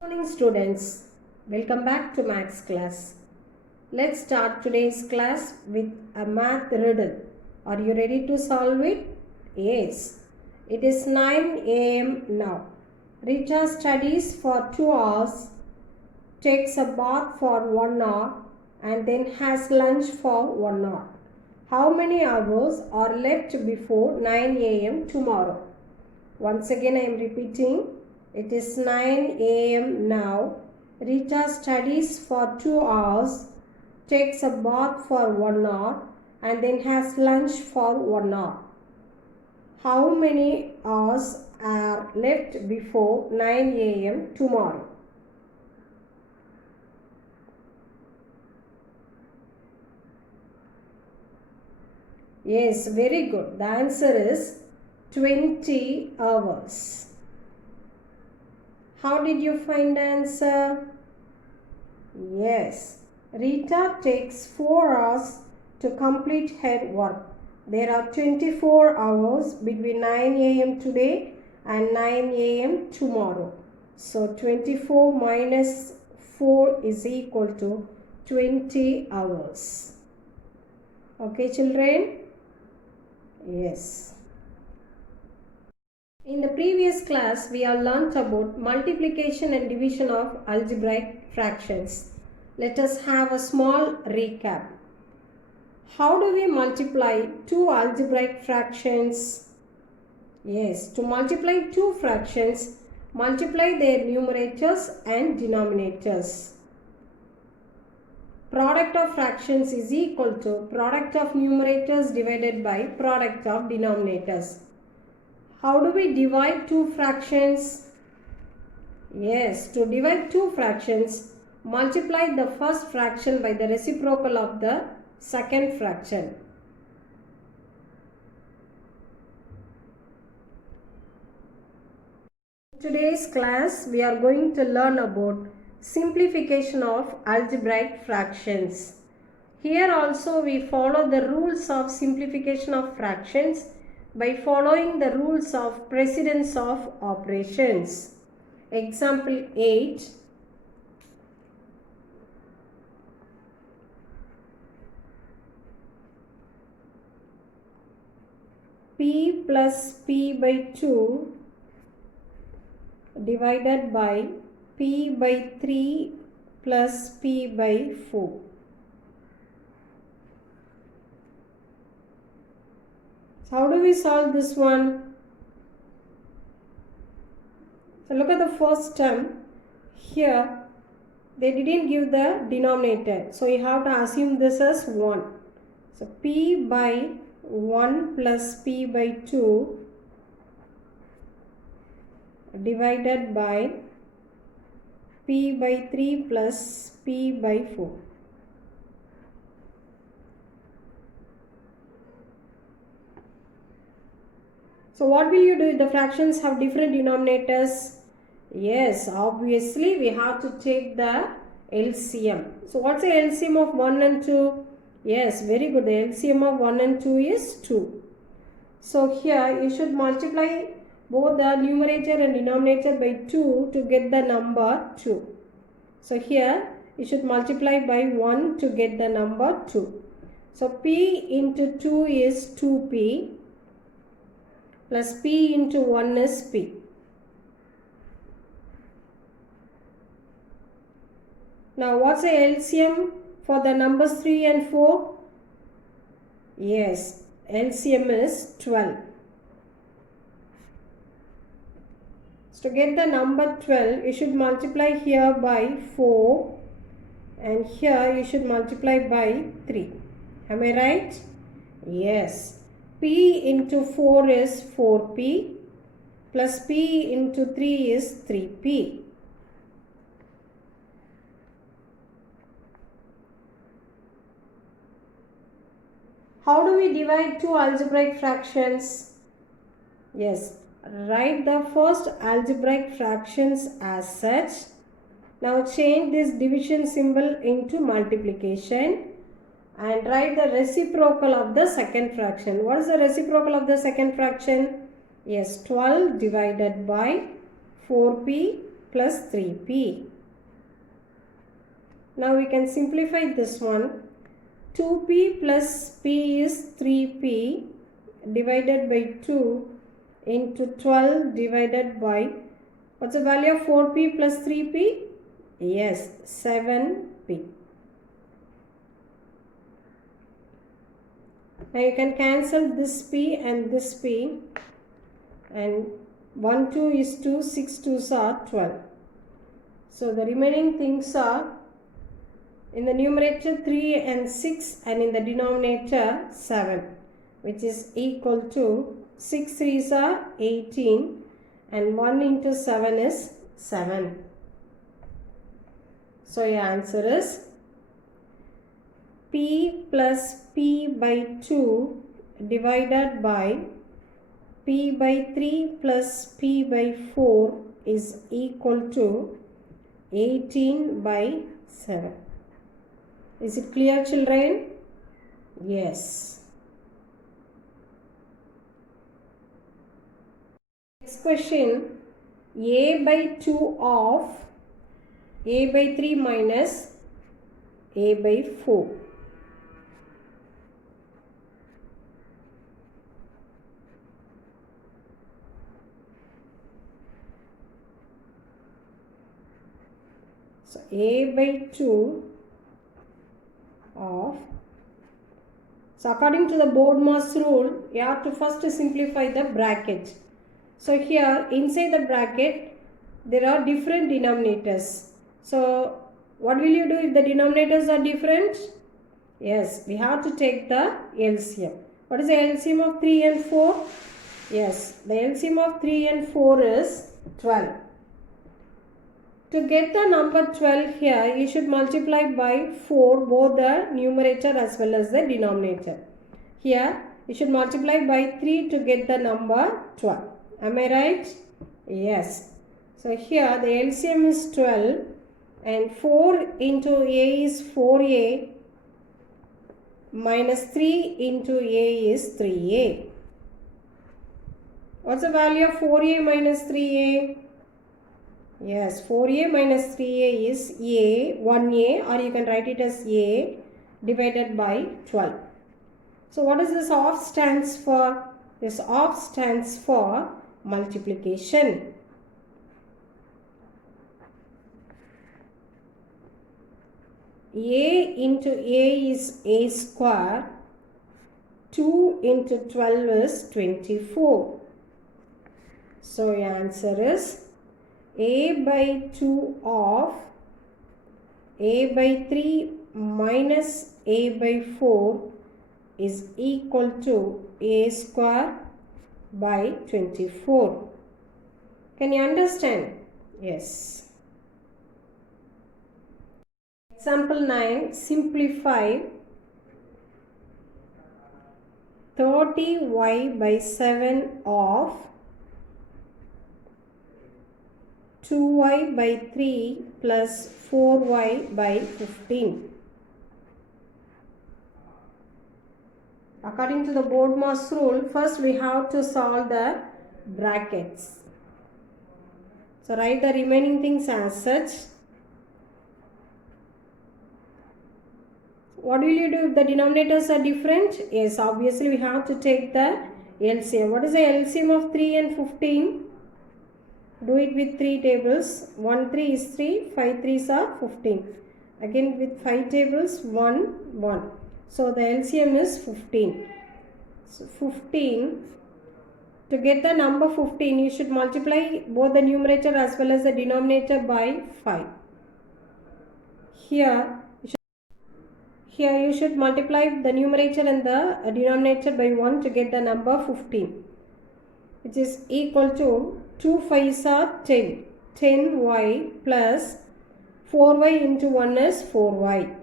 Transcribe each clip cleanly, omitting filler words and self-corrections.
Good morning students, welcome back to maths class. Let's start today's class with a math riddle. Are you ready to solve it? Yes. It is 9 a.m. now. Rita studies for 2 hours, takes a bath for 1 hour and then has lunch for 1 hour. How many hours are left before 9 a.m. tomorrow? Once again I am repeating. It is 9 a.m. now. Rita studies for 2 hours, takes a bath for 1 hour and then has lunch for 1 hour. How many hours are left before 9 a.m. tomorrow? Yes, very good. The answer is 20 hours. How did you find the answer? Yes, Rita takes 4 hours to complete her work. There are 24 hours between 9 a.m. today and 9 a.m. tomorrow. So 24 minus 4 is equal to 20 hours. Okay, children? Yes. In the previous class, we have learnt about multiplication and division of algebraic fractions. Let us have a small recap. How do we multiply two algebraic fractions? Yes, to multiply two fractions, multiply their numerators and denominators. Product of fractions is equal to product of numerators divided by product of denominators. How do we divide two fractions? Yes, to divide two fractions, multiply the first fraction by the reciprocal of the second fraction. In today's class, we are going to learn about simplification of algebraic fractions. Here also we follow the rules of simplification of fractions by following the rules of precedence of operations. Example 8. P plus P by 2 divided by P by 3 plus P by 4. How do we solve this one? So look at the first term. Here they didn't give the denominator. So you have to assume this as 1. So P by 1 plus P by 2 divided by P by 3 plus P by 4. So what will you do if the fractions have different denominators? Yes, obviously we have to take the LCM. So what's the LCM of 1 and 2? Yes, very good. The LCM of 1 and 2 is 2. So here you should multiply both the numerator and denominator by 2 to get the number 2. So here you should multiply by 1 to get the number 2. So P into 2 is 2P. Plus P into 1 is P. Now what's the LCM for the numbers 3 and 4? Yes, LCM is 12. So to get the number 12, you should multiply here by 4 and here you should multiply by 3. Am I right? Yes. P into 4 is 4P plus P into 3 is 3P. How do we divide two algebraic fractions? Yes, write the first algebraic fractions as such. Now change this division symbol into multiplication and write the reciprocal of the second fraction. What is the reciprocal of the second fraction? Yes, 12 divided by 4P plus 3p. Now we can simplify this one. 2p plus p is 3p divided by 2 into 12 divided by, what's the value of 4p plus 3p? Yes, 7p. Now you can cancel this p and this p, and 1 2 is 2, 6 2s are 12. So the remaining things are in the numerator 3 and 6 and in the denominator 7, which is equal to 6 3s are 18 and 1 into 7 is 7. So your answer is p plus p by 2 divided by p by 3 plus p by 4 is equal to 18 by 7. Is it clear, children? Yes. Next question. A by 2 of a by 3 minus a by 4. So a by 2 of, so according to the BODMAS rule, you have to first simplify the bracket. So here inside the bracket there are different denominators. So what will you do if the denominators are different? Yes, we have to take the LCM. What is the LCM of 3 and 4? Yes, the LCM of 3 and 4 is 12. To get the number 12 here, you should multiply by 4 both the numerator as well as the denominator. Here, you should multiply by 3 to get the number 12. Am I right? Yes. So here the LCM is 12 and 4 into a is 4a minus 3 into a is 3a. What's the value of 4a minus 3a? Yes, 4a minus 3a is a, 1a, or you can write it as a divided by 12. So what does this off stands for? This off stands for multiplication. A into a is a square. 2 into 12 is 24. So your answer is a by 2 of a by 3 minus a by 4 is equal to a square by 24. Can you understand? Yes. Example 9. Simplify 30y by 7 of 2y by 3 plus 4y by 15. According to the BODMAS rule, first we have to solve the brackets. So write the remaining things as such. What will you do if the denominators are different? Yes, obviously we have to take the LCM. What is the LCM of 3 and 15? Do it with 3 tables. 1 3 is 3, 5 3s are 15. Again with 5 tables, 1 1. So the LCM is 15. So 15. To get the number 15, you should multiply both the numerator as well as the denominator by 5. Here you should multiply the numerator and the denominator by 1 to get the number 15, which is equal to 2 5s are 10. 10y plus 4y into 1 is 4y.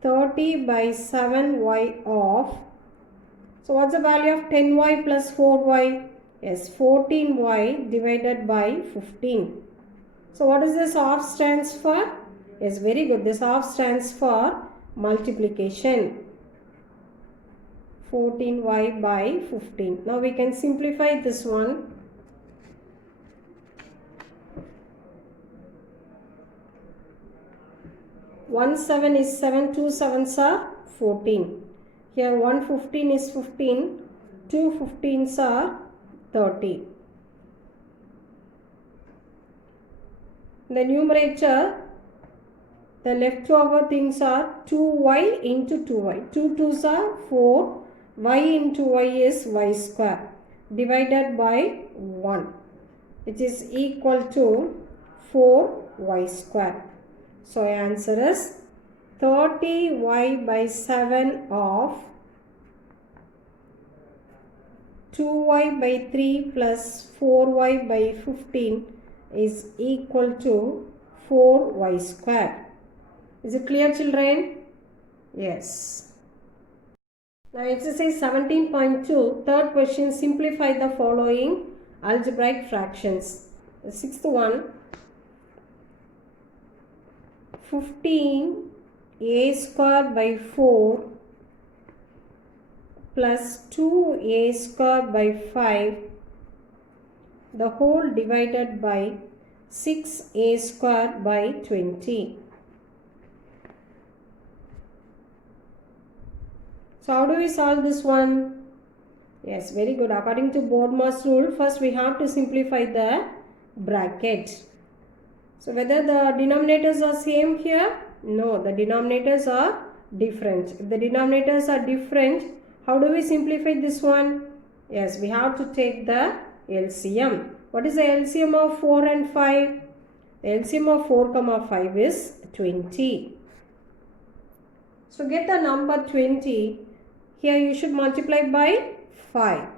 30 by 7y of, so what's the value of 10y plus 4y? Yes, 14y divided by 15. So what does this off stands for? Yes, very good. This off stands for multiplication. 14y by 15. Now we can simplify this one. One 7 is 7, 2 7s are 14. Here 115 is 15, 2 15s are 30. The numerator, the leftover things are 2y into 2y. 2 2s are 4. Y into y is y square divided by 1, which is equal to 4y square. So answer is 30y by 7 of 2y by 3 plus 4y by 15 is equal to 4y square. Is it clear, children? Yes. Now exercise 17.2, third question, simplify the following algebraic fractions. The sixth one, 15a square by 4 plus 2a square by 5 the whole divided by 6a square by 20. So how do we solve this one? Yes, very good. According to Bodmer's rule, first we have to simplify the bracket. So whether the denominators are same here? No, the denominators are different. If the denominators are different, how do we simplify this one? Yes, we have to take the LCM. What is the LCM of 4 and 5? The LCM of 4, 5 is 20. So get the number 20. Here you should multiply by 5.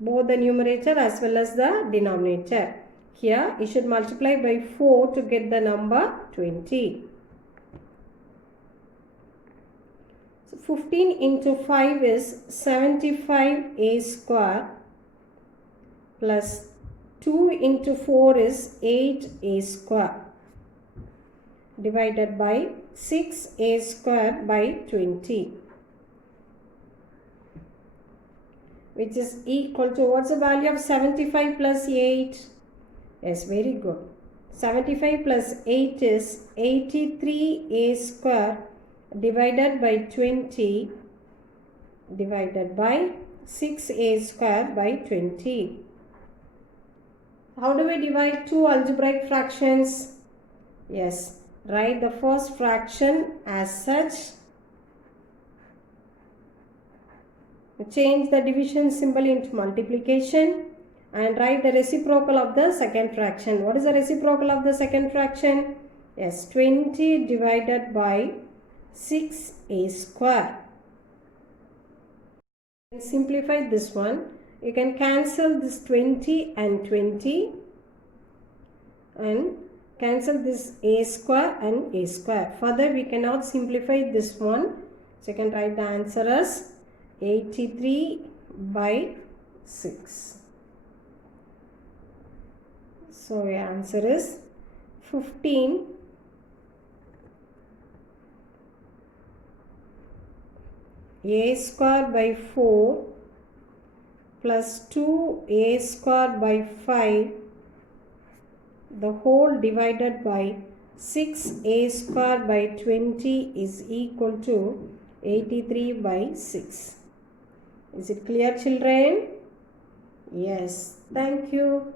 Both the numerator as well as the denominator. Here you should multiply by 4 to get the number 20. So 15 into 5 is 75a square plus 2 into 4 is 8a square divided by 6a square by 20, which is equal to, what's the value of 75 plus 8? Yes, very good. 75 plus 8 is 83a square divided by 20 divided by 6a square by 20. How do we divide two algebraic fractions? Yes, write the first fraction as such. Change the division symbol into multiplication and write the reciprocal of the second fraction. What is the reciprocal of the second fraction? Yes, 20 divided by 6a square. Simplify this one. You can cancel this 20 and 20 and cancel this a square and a square. Further, we cannot simplify this one. So you can write the answer as 83 by 6. So your answer is 15 a square by 4 plus 2a square by 5 the whole divided by 6a square by 20 is equal to 83 by 6. Is it clear, children? Yes. Thank you.